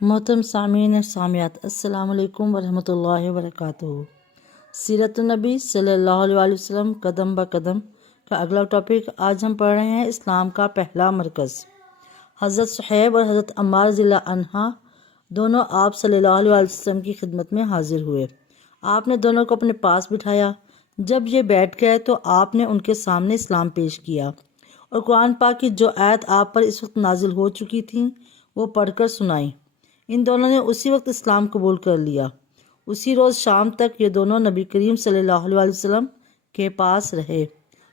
محترم سامعین سامعات، السلام علیکم ورحمۃ اللہ وبرکاتہ۔ سیرت النبی صلی اللہ علیہ وسلم قدم بہ قدم کا اگلا ٹاپک آج ہم پڑھ رہے ہیں اسلام کا پہلا مرکز۔ حضرت صہیب اور حضرت عمار رضی اللہ عنہ دونوں آپ صلی اللہ علیہ وسلم کی خدمت میں حاضر ہوئے۔ آپ نے دونوں کو اپنے پاس بٹھایا۔ جب یہ بیٹھ گئے تو آپ نے ان کے سامنے اسلام پیش کیا اور قرآن پاک کی جو آیت آپ پر اس وقت نازل ہو چکی تھیں وہ پڑھ کر سنائیں۔ ان دونوں نے اسی وقت اسلام قبول کر لیا۔ اسی روز شام تک یہ دونوں نبی کریم صلی اللہ علیہ وسلم کے پاس رہے۔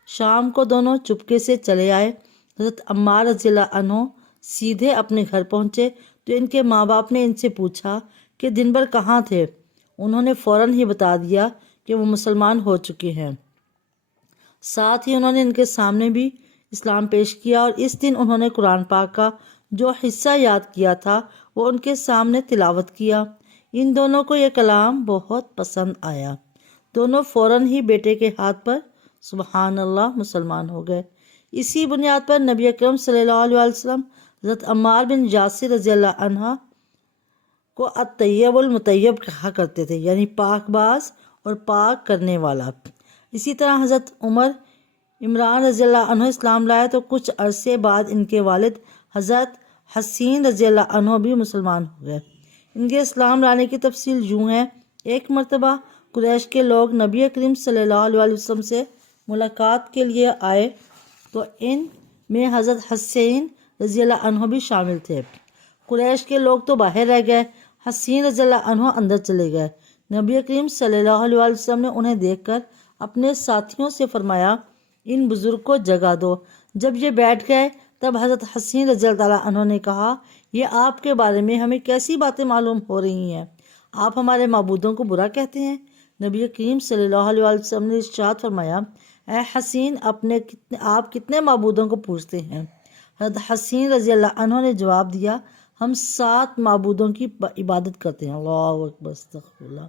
شام کو دونوں چپکے سے چلے آئے۔ حضرت عمار رضی اللہ عنہ سیدھے اپنے گھر پہنچے تو ان کے ماں باپ نے ان سے پوچھا کہ دن بھر کہاں تھے۔ انہوں نے فوراً ہی بتا دیا کہ وہ مسلمان ہو چکے ہیں۔ ساتھ ہی انہوں نے ان کے سامنے بھی اسلام پیش کیا اور اس دن انہوں نے قرآن پاک کا جو حصہ یاد کیا تھا وہ ان کے سامنے تلاوت کیا۔ ان دونوں کو یہ کلام بہت پسند آیا۔ دونوں فوراً ہی بیٹے کے ہاتھ پر سبحان اللہ مسلمان ہو گئے۔ اسی بنیاد پر نبی اکرم صلی اللہ علیہ وسلم حضرت عمار بن یاسر رضی اللہ عنہ کو الطیب المطیب کہا کرتے تھے، یعنی پاک باز اور پاک کرنے والا۔ اسی طرح حضرت عمران رضی اللہ عنہ اسلام لائے تو کچھ عرصے بعد ان کے والد حضرت حسین رضی اللہ عنہ بھی مسلمان ہو گئے۔ ان کے اسلام لانے کی تفصیل یوں ہے۔ ایک مرتبہ قریش کے لوگ نبی کریم صلی اللہ علیہ وسلم سے ملاقات کے لیے آئے تو ان میں حضرت حسین رضی اللہ عنہ بھی شامل تھے۔ قریش کے لوگ تو باہر رہ گئے، حسین رضی اللہ عنہ اندر چلے گئے۔ نبی کریم صلی اللہ علیہ وسلم نے انہیں دیکھ کر اپنے ساتھیوں سے فرمایا ان بزرگ کو جگا دو۔ جب یہ بیٹھ گئے تب حضرت حسین رضی اللہ عنہ نے کہا یہ آپ کے بارے میں ہمیں کیسی باتیں معلوم ہو رہی ہیں؟ آپ ہمارے معبودوں کو برا کہتے ہیں۔ نبی کریم صلی اللہ علیہ وسلم نے ارشاد فرمایا اے حسین آپ کتنے معبودوں کو پوجتے ہیں؟ حضرت حسین رضی اللہ عنہ نے جواب دیا ہم 7 معبودوں کی عبادت کرتے ہیں۔ اللہ اکبر، استغفر اللہ۔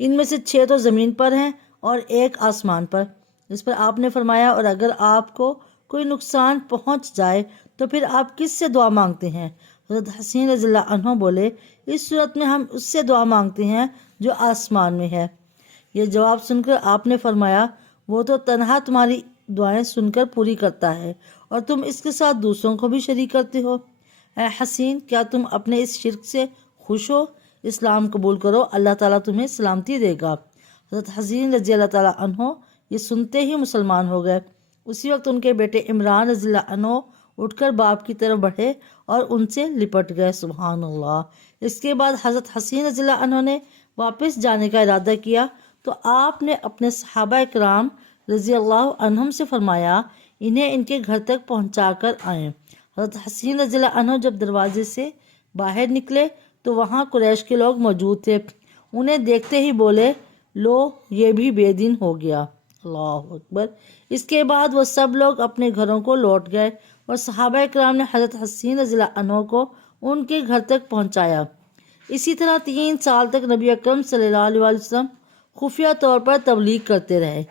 ان میں سے 6 تو زمین پر ہیں اور 1 آسمان پر۔ اس پر آپ نے فرمایا اور اگر آپ کو کوئی نقصان پہنچ جائے تو پھر آپ کس سے دعا مانگتے ہیں؟ حضرت حسین رضی اللہ عنہ بولے اس صورت میں ہم اس سے دعا مانگتے ہیں جو آسمان میں ہے۔ یہ جواب سن کر آپ نے فرمایا وہ تو تنہا تمہاری دعائیں سن کر پوری کرتا ہے اور تم اس کے ساتھ دوسروں کو بھی شریک کرتے ہو۔ اے حسین کیا تم اپنے اس شرک سے خوش ہو؟ اسلام قبول کرو، اللہ تعالیٰ تمہیں سلامتی دے گا۔ حضرت حسین رضی اللہ تعالیٰ عنہ یہ سنتے ہی مسلمان ہو گئے۔ اسی وقت ان کے بیٹے عمران رضی اللہ عنہ اٹھ کر باپ کی طرف بڑھے اور ان سے لپٹ گئے۔ سبحان اللہ۔ اس کے بعد حضرت حسین رضی اللہ عنہ نے واپس جانے کا ارادہ کیا تو آپ نے اپنے صحابہ کرام رضی اللہ عنہم سے فرمایا انہیں ان کے گھر تک پہنچا کر آئیں۔ حضرت حسین رضی اللہ عنہ جب دروازے سے باہر نکلے تو وہاں قریش کے لوگ موجود تھے۔ انہیں دیکھتے ہی بولے لو یہ بھی بے دین ہو گیا۔ اللہ اکبر۔ اس کے بعد وہ سب لوگ اپنے گھروں کو لوٹ گئے اور صحابہ کرام نے حضرت حسین رضی اللہ عنہ کو ان کے گھر تک پہنچایا۔ اسی طرح 3 سال تک نبی اکرم صلی اللہ علیہ وسلم خفیہ طور پر تبلیغ کرتے رہے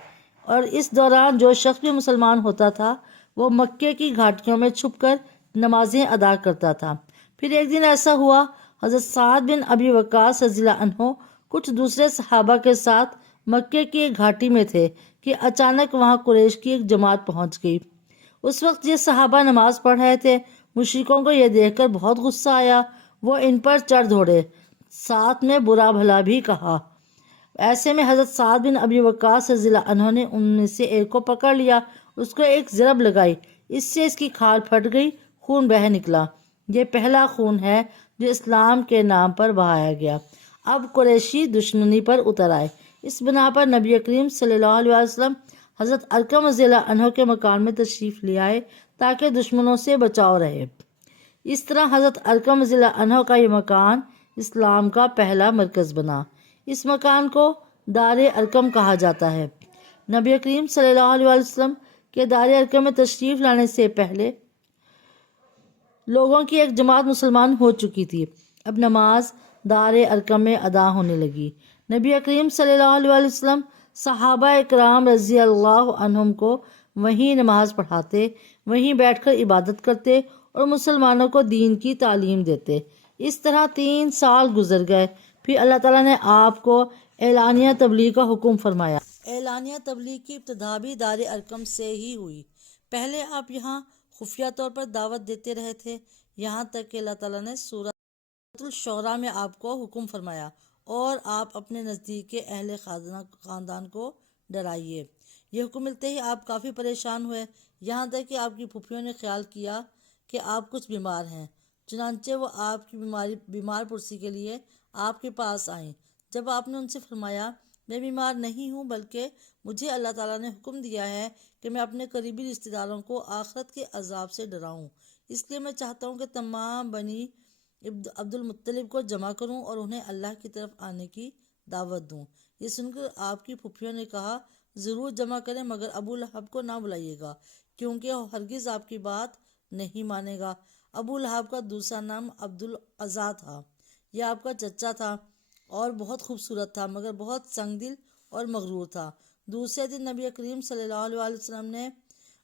اور اس دوران جو شخص بھی مسلمان ہوتا تھا وہ مکے کی گھاٹیوں میں چھپ کر نمازیں ادا کرتا تھا۔ پھر ایک دن ایسا ہوا حضرت سعد بن ابی وقاص رضی اللہ عنہ کچھ دوسرے صحابہ کے ساتھ مکے کی ایک گھاٹی میں تھے کہ اچانک وہاں قریش کی ایک جماعت پہنچ گئی۔ اس وقت یہ صحابہ نماز پڑھ رہے تھے۔ مشرکوں کو یہ دیکھ کر بہت غصہ آیا، وہ ان پر چڑھ دوڑے، ساتھ میں برا بھلا بھی کہا۔ ایسے میں حضرت سعد بن ابی وقاص رضی اللہ عنہ نے ان میں سے ایک کو پکڑ لیا، اس کو ایک ضرب لگائی، اس سے اس کی کھال پھٹ گئی، خون بہہ نکلا۔ یہ پہلا خون ہے جو اسلام کے نام پر بہایا گیا۔ اب قریشی دشمنی پر اتر آئے۔ اس بنا پر نبی کریم صلی اللہ علیہ وسلم حضرت ارقم رضی اللہ عنہ کے مکان میں تشریف لے آئے تاکہ دشمنوں سے بچاؤ رہے۔ اس طرح حضرت ارقم رضی اللہ عنہ کا یہ مکان اسلام کا پہلا مرکز بنا۔ اس مکان کو دار ارقم کہا جاتا ہے۔ نبی کریم صلی اللہ علیہ وسلم کے دار ارقم میں تشریف لانے سے پہلے لوگوں کی ایک جماعت مسلمان ہو چکی تھی۔ اب نماز دار ارقم میں ادا ہونے لگی۔ نبی کریم صلی اللہ علیہ وسلم صحابہ کرام رضی اللہ عنہم کو وہیں نماز پڑھاتے، وہیں بیٹھ کر عبادت کرتے اور مسلمانوں کو دین کی تعلیم دیتے۔ اس طرح 3 سال گزر گئے، پھر اللہ تعالیٰ نے آپ کو اعلانیہ تبلیغ کا حکم فرمایا۔ اعلانیہ تبلیغ کی ابتدا بھی دار ارقم سے ہی ہوئی۔ پہلے آپ یہاں خفیہ طور پر دعوت دیتے رہے تھے، یہاں تک کہ اللہ تعالیٰ نے سورۃ الشعراء میں آپ کو حکم فرمایا اور آپ اپنے نزدیک کے اہل خاندان کو ڈرائیے۔ یہ حکم ملتے ہی آپ کافی پریشان ہوئے، یہاں تک کہ آپ کی پھوپھیوں نے خیال کیا کہ آپ کچھ بیمار ہیں، چنانچہ وہ آپ کی بیمار پرسی کے لیے آپ کے پاس آئیں۔ جب آپ نے ان سے فرمایا میں بیمار نہیں ہوں، بلکہ مجھے اللہ تعالیٰ نے حکم دیا ہے کہ میں اپنے قریبی رشتہ داروں کو آخرت کے عذاب سے ڈراؤں، اس لیے میں چاہتا ہوں کہ تمام بنی عبد المطلب کو جمع کروں اور انہیں اللہ کی طرف آنے کی دعوت دوں۔ یہ سن کر آپ کی پھوپھیوں نے کہا ضرور جمع کریں، مگر ابو لہب کو نہ بلائیے گا کیونکہ وہ ہرگز آپ کی بات نہیں مانے گا۔ ابو لہب کا دوسرا نام عبد العزیٰ تھا، یہ آپ کا چچا تھا اور بہت خوبصورت تھا مگر بہت سنگ دل اور مغرور تھا۔ دوسرے دن نبی کریم صلی اللہ علیہ وسلم نے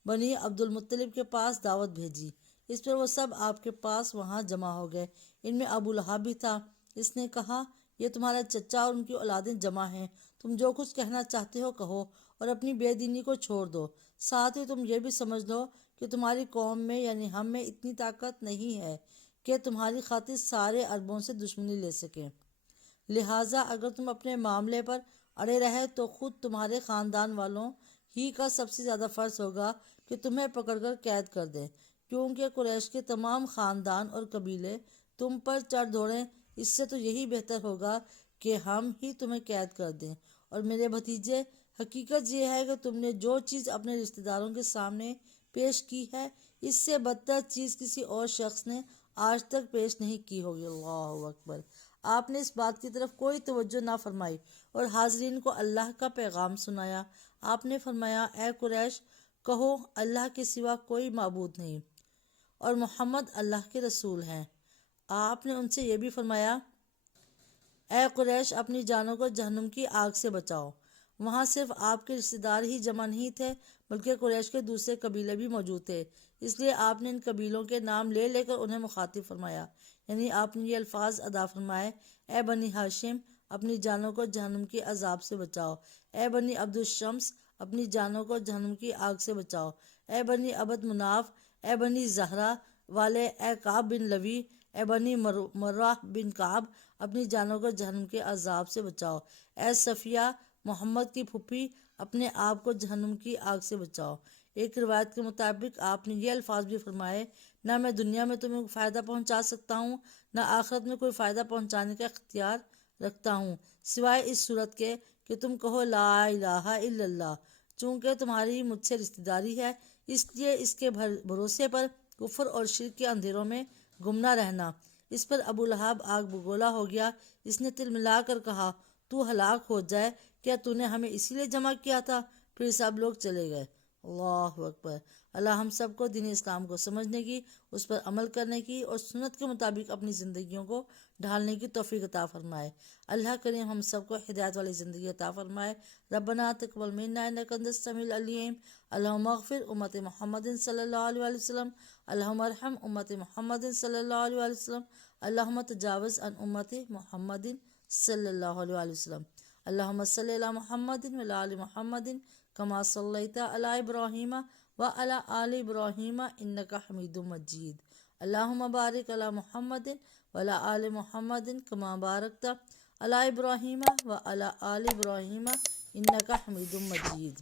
بنی عبد المطلب کے پاس دعوت بھیجی، اس پر وہ سب آپ کے پاس وہاں جمع ہو گئے۔ ان میں ابو لہب بھی تھا۔ اس نے کہا یہ تمہارا چچا اور ان کی اولادیں جمع ہیں، تم جو کچھ کہنا چاہتے ہو کہو اور اپنی بے دینی کو چھوڑ دو، ساتھ ہی تم یہ بھی سمجھ لو کہ تمہاری قوم میں یعنی ہم میں اتنی طاقت نہیں ہے کہ تمہاری خاطر سارے عربوں سے دشمنی لے سکیں، لہٰذا اگر تم اپنے معاملے پر اڑے رہے تو خود تمہارے خاندان والوں ہی کا سب سے زیادہ فرض ہوگا کہ تمہیں پکڑ کر قید کر دیں، کیونکہ قریش کے تمام خاندان اور قبیلے تم پر چڑھ دوڑیں، اس سے تو یہی بہتر ہوگا کہ ہم ہی تمہیں قید کر دیں۔ اور میرے بھتیجے، حقیقت یہ ہے کہ تم نے جو چیز اپنے رشتہ داروں کے سامنے پیش کی ہے، اس سے بدتر چیز کسی اور شخص نے آج تک پیش نہیں کی ہوگی۔ اللہ اکبر۔ آپ نے اس بات کی طرف کوئی توجہ نہ فرمائی اور حاضرین کو اللہ کا پیغام سنایا۔ آپ نے فرمایا اے قریش، کہو اللہ کے سوا کوئی معبود نہیں اور محمد اللہ کے رسول ہیں۔ آپ نے ان سے یہ بھی فرمایا اے قریش، اپنی جانوں کو جہنم کی آگ سے بچاؤ۔ وہاں صرف آپ کے رشتہ دار ہی جمع نہیں تھے بلکہ قریش کے دوسرے قبیلے بھی موجود تھے، اس لیے آپ نے ان قبیلوں کے نام لے لے کر انہیں مخاطب فرمایا، یعنی آپ نے یہ الفاظ ادا فرمائے اے بنی ہاشم، اپنی جانوں کو جہنم کے عذاب سے بچاؤ، اے بنی عبد الشمس، اپنی جانوں کو جہنم کی آگ سے بچاؤ، اے بنی عبد مناف، اے بنی زہرہ والے، اے کعب بن لوی، اے بنی مرہ بن کعب، اپنی جانوں کو جہنم کے عذاب سے بچاؤ، اے صفیہ محمد کی پھوپھی، اپنے آپ کو جہنم کی آگ سے بچاؤ۔ ایک روایت کے مطابق آپ نے یہ الفاظ بھی فرمائے نہ میں دنیا میں تمہیں فائدہ پہنچا سکتا ہوں نہ آخرت میں کوئی فائدہ پہنچانے کا اختیار رکھتا ہوں سوائے اس صورت کے کہ تم کہو لا الہ الا اللہ۔ چونکہ تمہاری مجھ سے رشتہ داری ہے، اس لیے اس کے بھروسے پر کفر اور شرک کے اندھیروں میں گم نہ رہنا۔ اس پر ابو لہب آگ بگولا ہو گیا، اس نے تل ملا کر کہا تو ہلاک ہو جائے، کیا تو نے ہمیں اسی لیے جمع کیا تھا؟ پھر سب لوگ چلے گئے۔ اللہ اکبر۔ اللہ ہم سب کو دین اسلام کو سمجھنے کی، اس پر عمل کرنے کی اور سنت کے مطابق اپنی زندگیوں کو ڈھالنے کی توفیق عطا فرمائے۔ اللہ کریم ہم سب کو ہدایت والی زندگی عطا فرمائے۔ ربنا تقبل منا انک انت السمیع العلیم۔ اللہم اغفر امت محمد صلی اللہ علیہ وسلم۔ اللہم ارحم امت محمد صلی اللہ علیہ وسلم۔ اللہم تجاوز عن امت محمد صلی اللہ علیہ وسلم۔ اللہم صلی علی محمد وعلی آل محمد کما صلیت علی ابراہیم وعلی آل ابراہیم انک حمید مجید۔ اللہم بارک علی محمد وعلی آل محمد کما بارکت علی ابراہیم وعلی آل ابراہیم انک حمید مجید۔